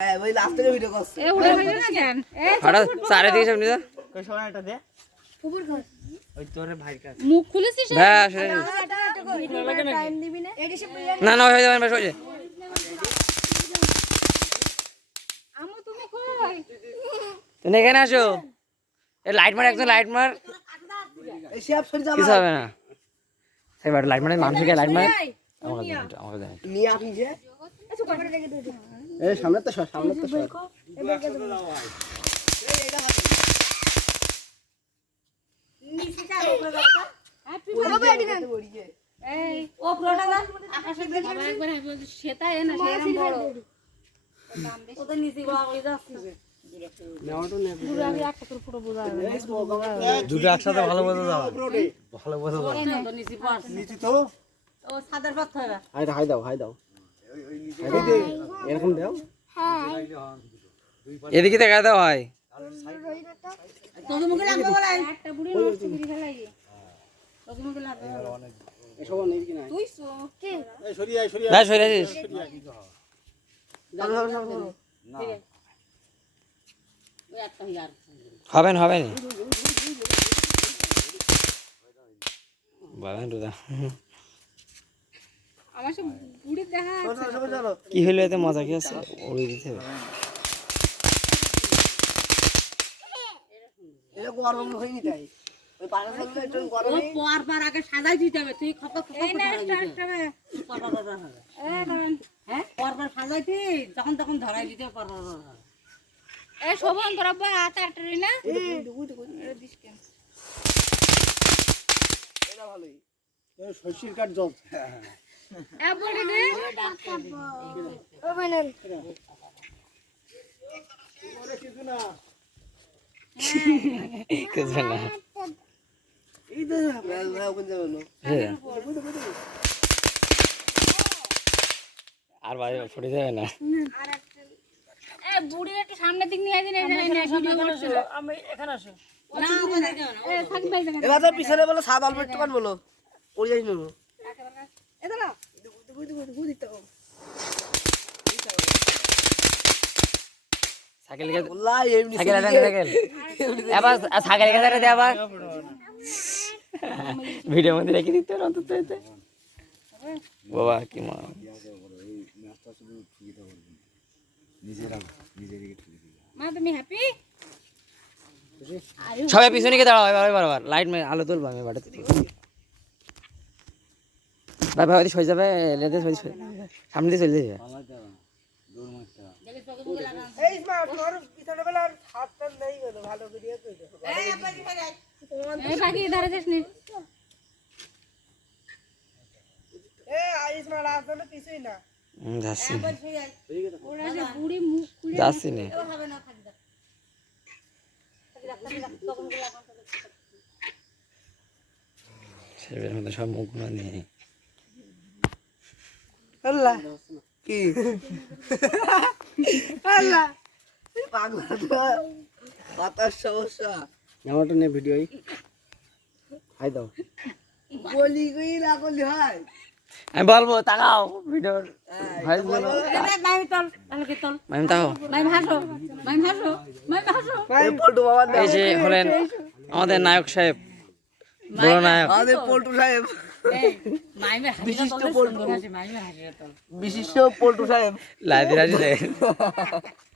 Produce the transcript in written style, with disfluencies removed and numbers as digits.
ওই লাস্ট থেকে ভিডিও করছে এ উড়ে হইলো না কেন হঠাৎ সারে দিকে সামনে যা কই সোনা এটা দে কুকুর ঘর ওই তোরে ভাইয়ের কাছে মুখ খুলেছিস ভাই আসলে টাইম দিবি না এডিসি না না হয়ে যাবে বাস হয়ে আমু তুমি কই তুমি এখানে আসো এ লাইট মার একজন লাইট মার এই শেপ সরে যাবে কিছু হবে না সেবার লাইট মারে মানুষকে লাইট মারে আমাকে দেন নিয়ে আপনি যে এই সামনে তো সামনে তো এই ও পুরোটা না আকাশে দেখে একবার সেটা এ না সেরকম বড় ওটা নিচে গোলা করে যাচ্ছে পুরো আমি একটা করে পুরো বোঝা দুটো একসাথে ভালো বোঝা যাবে ভালো বোঝা যাবে না তো নিচে পাস নিচে তো ও সাদার পাত হবে হাই দাও এরকম দাও এদিকে দেখা দাও ভাই তোর মুখে লাগবে বলে একটা বুড়ি নষ্ট করে ফেলাই তোর মুখে লাগবে এসব নেই কি না তুই কে এই সরিয়ে ভাই সরে যাস ওই একটা হিয়ার হবেন হবেন বাগান রুদা আমার সব বুড়ি দেখা চলো কি হলো এতে মজা কি আছে ওড়ে দিতে হবে এটা গরম হয়নি তাই ওই পাড়া চলবে একটু গরম ও পার আগে সাজাই দিতে হবে তুই খপক এই না স্টার্ট হবে হ্যাঁ পর সাজাইতি তখন তখন ধরাই দিতে পর এ শোভন তোরা বা আটারি না দিস কেন এটা ভালোই এই শশীর কাট জব এ বড়ি দে ও বানান ওরে কিছু না কিছু না এই তো ওখানে যাবে না আর ভাই ছুটি যাবে না এ বুড়ি একটু সামনে দিক নিয়ে আইদিন এই ভিডিও করছিল আমি এখানে আসো না ওখানে যাও না এ থাকি ভাই জায়গা এবার তো পিছনে বলো সাদ অল্প একটু কান বলো পড়ে যাইস না এ দাঁড়া সাইকেল কে বললা এমনি সাইকেল সাইকেল এবার সাইকেল কে দে আবার ভিডিও মধ্যে রেখে দিতে অন্তত এতে বাবা কি মা মা তুমি হ্যাপি সবাই পিছনে গিয়ে দাঁড়াও এবার বারবার লাইট মে আলো তুলবো আমি বাড়িতে ভাই ভাই ওই সই যাবে লেদে সই সামনে দিয়ে চলে যাবে এই স্মার্ট তোর পিছনে বলে আর হাতটা নেই গো ভালো ভিডিও কইছো এই বাকি ধরে যাস নি এ আই স্মার্ট আসলে কিছুই না যাচ্ছি ওরা যে বুড়ি মুখ খুলে যাচ্ছি না হবে না থাকি তখন সেবের মধ্যে সব মুখগুলো নেই আল্লাহ কি আল্লাহ পাগলা তো বাতাস সমস্যা আমারটা নে ভিডিওই হাই দাও বলি কই না করলি হয় আমি বলবো তাকাও ভিডিওর ভাই বলো মাইম তল তাহলে তল মাইম তাকাও মাইম হাসো মাইম হাসো মাইম হাসো এই পল্টু বাবা এই যে হলেন আমাদের নায়ক সাহেব বড় নায়ক আমাদের পল্টু সাহেব এই মাইমে হাসি বিশিষ্ট তল পল্টু মাইমে হাসি তল বিশিষ্ট পল্টু সাহেব লাইতে রাজি দেয়